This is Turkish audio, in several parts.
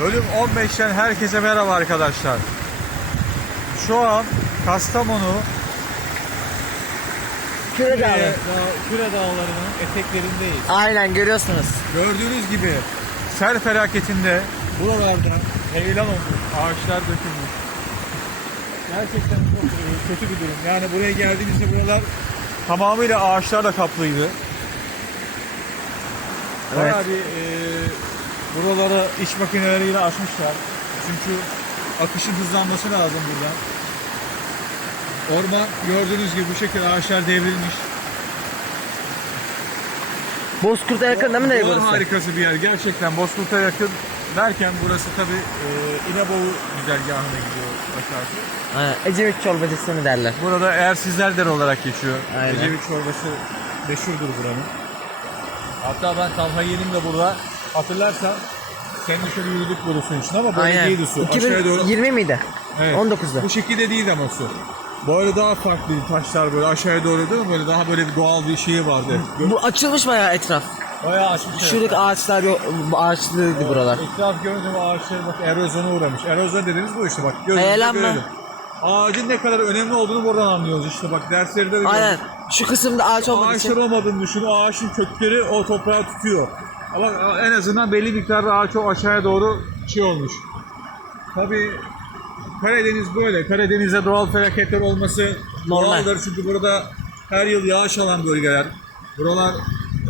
Bölüm 15'ten herkese merhaba arkadaşlar. Şu an Kastamonu Küre Küre, Dağı. Dağ- Küre Dağları'nın eteklerindeyiz. Aynen görüyorsunuz. Gördüğünüz gibi sel felaketinde buralarda heyelan olmuş, ağaçlar dökülmüş. Gerçekten çok e, kötü bir durum. Yani buraya geldiğimizde buralar tamamıyla ağaçlarla kaplıydı. Evet. Bayağı bir e, buraları iş makineleriyle açmışlar. Çünkü akışın hızlanması lazım buradan. Orman gördüğünüz gibi bu şekilde ağaçlar devrilmiş. Bozkurt'a yakın değil mi Doğa burası? harikası bir yer. Gerçekten Bozkurt'a yakın derken burası tabi e, İnebolu güzergahına gidiyor aşağısı. Aynen. Ecevit çorbacısı mı derler? Burada Ersizler olarak geçiyor. Aynen. Ecevit çorbası meşhurdur buranın. Hatta ben Talha Yenim de burada hatırlarsan seninle şöyle yürüdük burada suyun içinde ama böyle Aynen. değildi su. Aşağıya doğru. 2020 miydi? Evet. 19'da. Bu şekilde değil ama su. Böyle daha farklı taşlar böyle aşağıya doğru değil mi? Böyle daha böyle bir doğal bir şeyi vardı. Gö- Bu açılmış bayağı etraf. Bayağı açmış. evet. Şuradaki ağaçlar yok, ağaçlıydı buralar. Etraf görünce bu ağaçlar bak erozyona uğramış. Erozyon dediğimiz bu işte bak. Görelim. Ağacın ne kadar önemli olduğunu buradan anlıyoruz işte bak derslerde de Aynen. Şu kısımda ağaç olmadığı Ağaçlar için. olmadığını düşün. O ağaçın kökleri o toprağı tutuyor. Ama en azından belli miktarda ağaç o aşağıya doğru şey olmuş. Tabii Karadeniz böyle. Karadeniz'de doğal felaketler olması Normal. normaldir. Çünkü burada her yıl yağış alan bölgeler. Buralar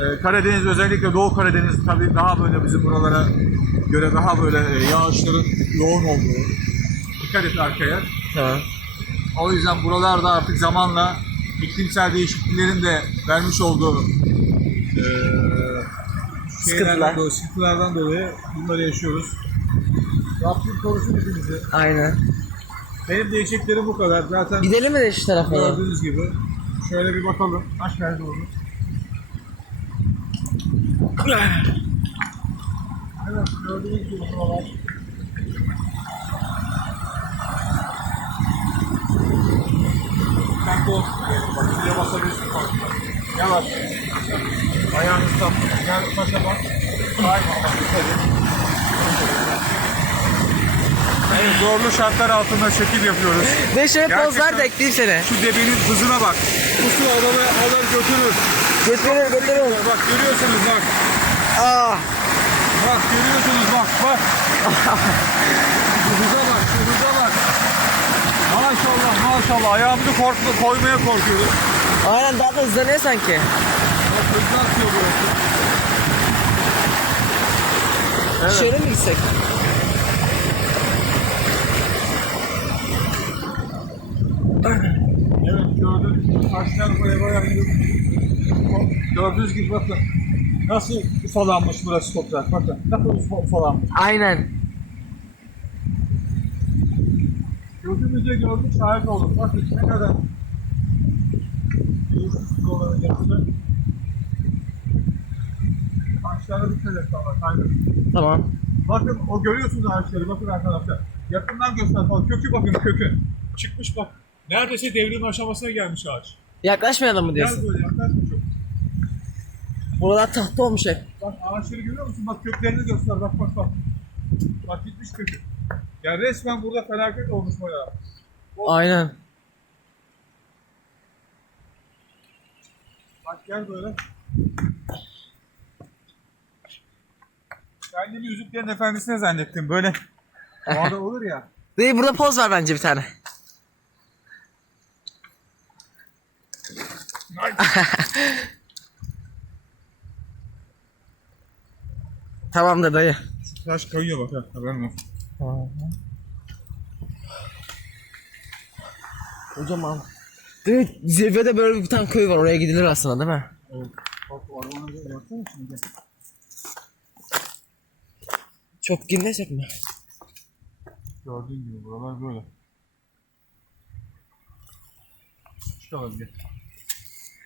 e, Karadeniz özellikle Doğu Karadeniz tabii daha böyle bizim buralara göre daha böyle e, yağışların yoğun olduğu. Dikkat et arkaya. Tamam. O yüzden buralarda artık zamanla iklimsel değişikliklerin de vermiş olduğu şeylerden Sıkıntılar. dolayı, sıkıntılardan dolayı bunları yaşıyoruz. Rabbim korusun hepimizi. Aynen. Benim diyeceklerim bu kadar. Zaten Gidelim mi de şu tarafa? gördüğünüz gibi. Şöyle bir bakalım. Aşağıya doğru. Evet, gördüğünüz gibi buralar. Sen de olsun. Bak basabilirsin korkma. Yavaş. Ayağını tam. Gel başa bak. Kayma bak zorlu şartlar altında şekil yapıyoruz. Ve şöyle Gerçekten- pozlar da ekleyeyim seni. Şu debenin hızına bak. Bu su adamı alır götürür. Götürün götürün. Bak görüyorsunuz bak. Aa. Bak görüyorsunuz bak bak. hıza bak şu hıza bak. Maşallah maşallah ayağımızı korkma, koymaya korkuyoruz. Aynen daha da hızlanıyor sanki. Bak hızlı atıyor burası. Evet. Şöyle mi gitsek? Evet gördüğünüz gibi taşlar buraya bayağı Gördüğünüz gibi bakın. Nasıl ufalanmış burası toprak bakın. Nasıl ufa- ufalanmış. Aynen. Gözümüzde gördük şahit olduk. Bakın ne kadar değişik olanın yapısı. Ağaçlara dikkat et ama kaybet. Tamam. Bakın o görüyorsunuz ağaçları bakın arkadaşlar. Yakından göster falan. Kökü bakın kökü. Çıkmış bak. Neredeyse devrim aşamasına gelmiş ağaç. Yaklaşmayalım mı Gel diyorsun? böyle yaklaşma çok. Buralar tahta olmuş hep. Bak ağaçları görüyor musun? Bak köklerini göster. Bak bak bak. Bak gitmiş kökü. Ya resmen burada felaket olmuş bayağı. Aynen. Bak gel böyle. Kendimi Yüzüklerin Efendisi'ne zannettim. Böyle doğada olur ya. Dayı burada poz var bence bir tane. Tamamdır dayı. Taş kayıyor bak ha. Haberin olsun. Hocam Dayı zirvede böyle bir tane köy var oraya gidilir aslında değil mi? Evet. Bak ormana da baksana şimdi. Çok girmesek mi? Gördüğün gibi buralar böyle. Çıkalım gel.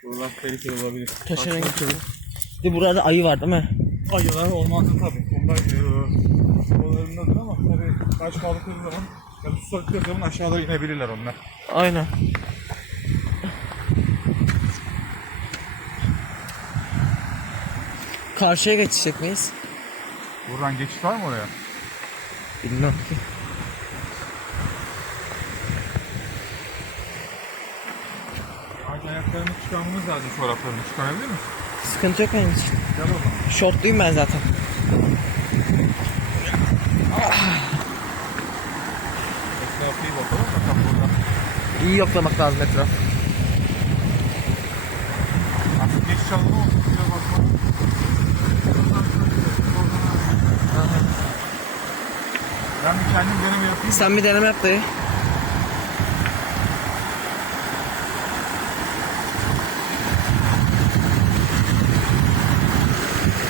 Buralar tehlikeli olabilir. Taşına götürdüm. Bir burada ayı var değil mi? Ayılar olmazdı tabii. Onlar eee buralarındadır ama tabii kaç kaldıkları zaman ya su sarktığı zaman aşağıda inebilirler onlar. Aynen. Karşıya geçecek miyiz? Buradan geçiş var mı oraya? Bilmem ki. Ağaç ayaklarını çıkarmamız lazım çoraplarını. Çıkarabilir misin? Sıkıntı yok benim için. Gel bakalım. Şortluyum ben zaten. Etrafı iyi bakalım bakalım burada. İyi yoklamak lazım etraf. Artık geç çalma oldu. Şuraya bakma. Ben bir kendim deneme yapayım. Sen bir deneme yap dayı.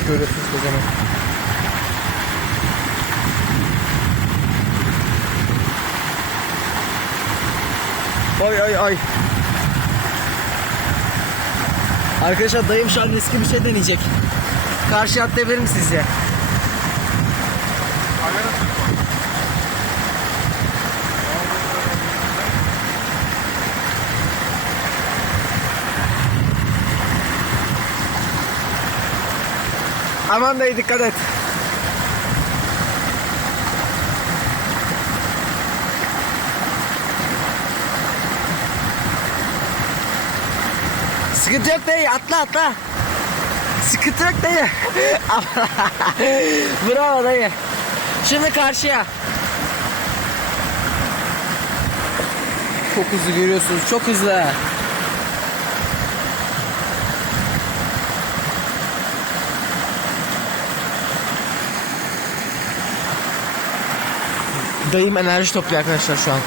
Görüyorsunuz kocaman. Ay ay ay. Arkadaşlar dayım şu an eski bir şey deneyecek. Karşı atlayabilir mi sizce? Aman dayı dikkat et. Sıkıntı yok dayı atla atla. Sıkıntı yok dayı. Bravo dayı. Şimdi karşıya. Çok hızlı görüyorsunuz çok hızlı. Dayım enerji topluyor arkadaşlar şu an.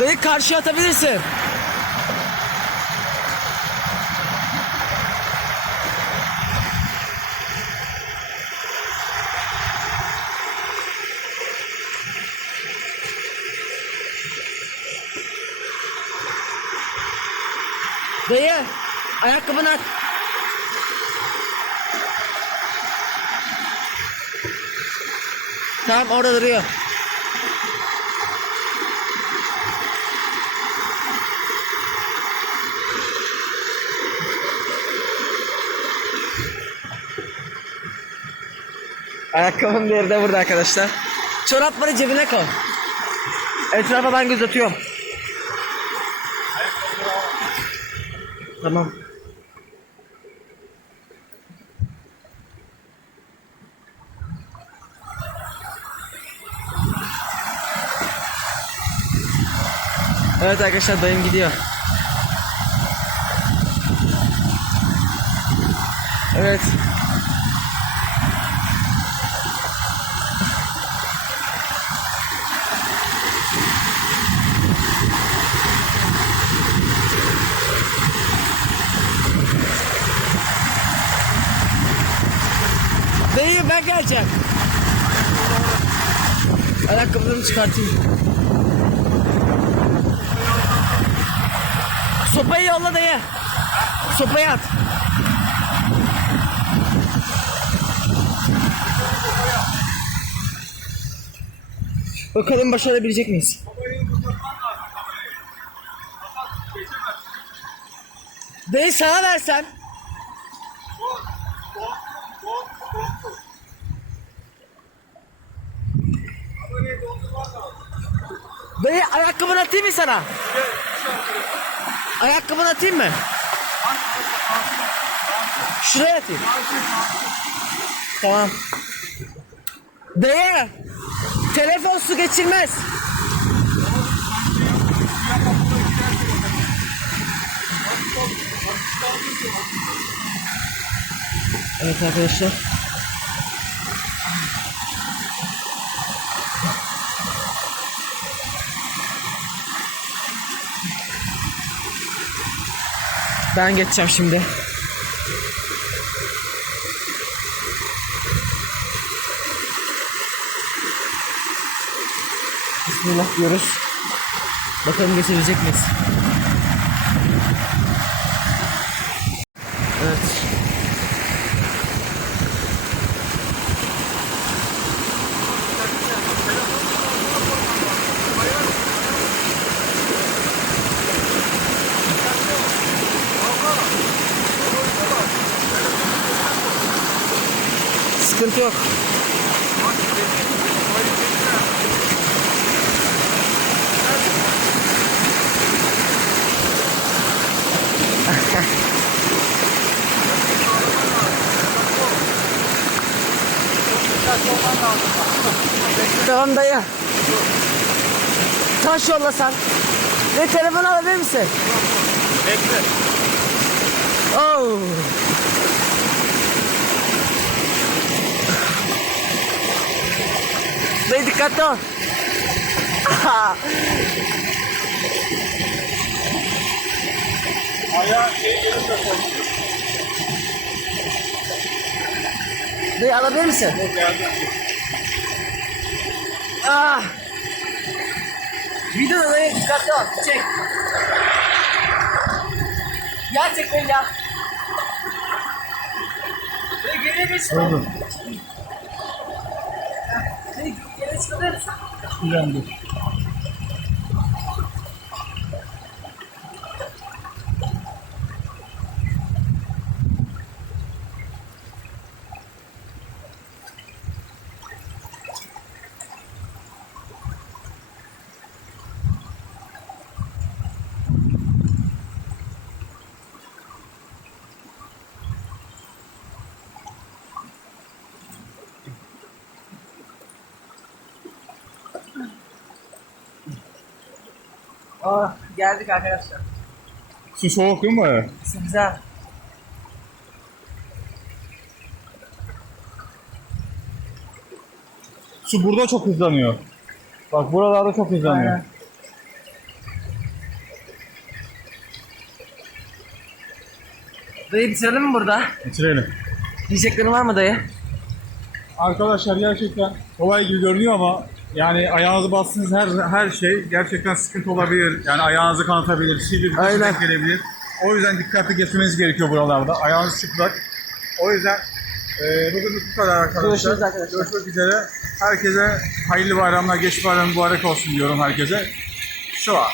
Dayı karşıya atabilirsin. Ayakkabını. Tamam orada duruyor. Ayakkabının yeri de burada arkadaşlar. Çorapları cebine koy. Etrafa ben göz atıyorum. Tamam. Evet arkadaşlar dayım gidiyor. Evet. Dayı ben geleceğim. Ayakkabılarımı çıkartayım. Sopayı yolla dayı. Sopayı at. Bakalım başarabilecek miyiz? Dayı sana versen. Dayı ayakkabını atayım mı sana? Ayakkabını atayım mı? Şuraya atayım. Tamam. Dayı, telefon su geçirmez. Evet arkadaşlar. Ben geçeceğim şimdi. Bismillah diyoruz. Bakalım geçebilecek miyiz? Evet. Sıkıntı yok. Tamam dayı. Taş yolla sen. Ve telefon alabilir misin? Bekle. Oh. Dayı dikkatli ol. Ayağı şey gelirse korkuyor. Dayı alabilir misin? Geldi. Ah. Video dayı dikkatli ol. Çek. Ya çek beni ya. Dayı geriye geç. 一样的 Oh, geldik arkadaşlar. Su soğuk değil mi? Su güzel. Su burada çok hızlanıyor. Bak buralarda çok hızlanıyor. Aynen. Dayı bitirelim mi burada? Bitirelim. Diyeceklerin var mı dayı? Arkadaşlar gerçekten kolay gibi görünüyor ama yani ayağınızı bastığınız her her şey gerçekten sıkıntı olabilir. Yani ayağınızı kanatabilir, sivri Aynen. denk gelebilir. O yüzden dikkatli geçmeniz gerekiyor buralarda. Ayağınız çıplak. O yüzden e, bugün bu kadar arkadaşlar. Görüşürüz arkadaşlar. Görüşmek üzere. Herkese hayırlı bayramlar, geç bayram mübarek olsun diyorum herkese. Şu an.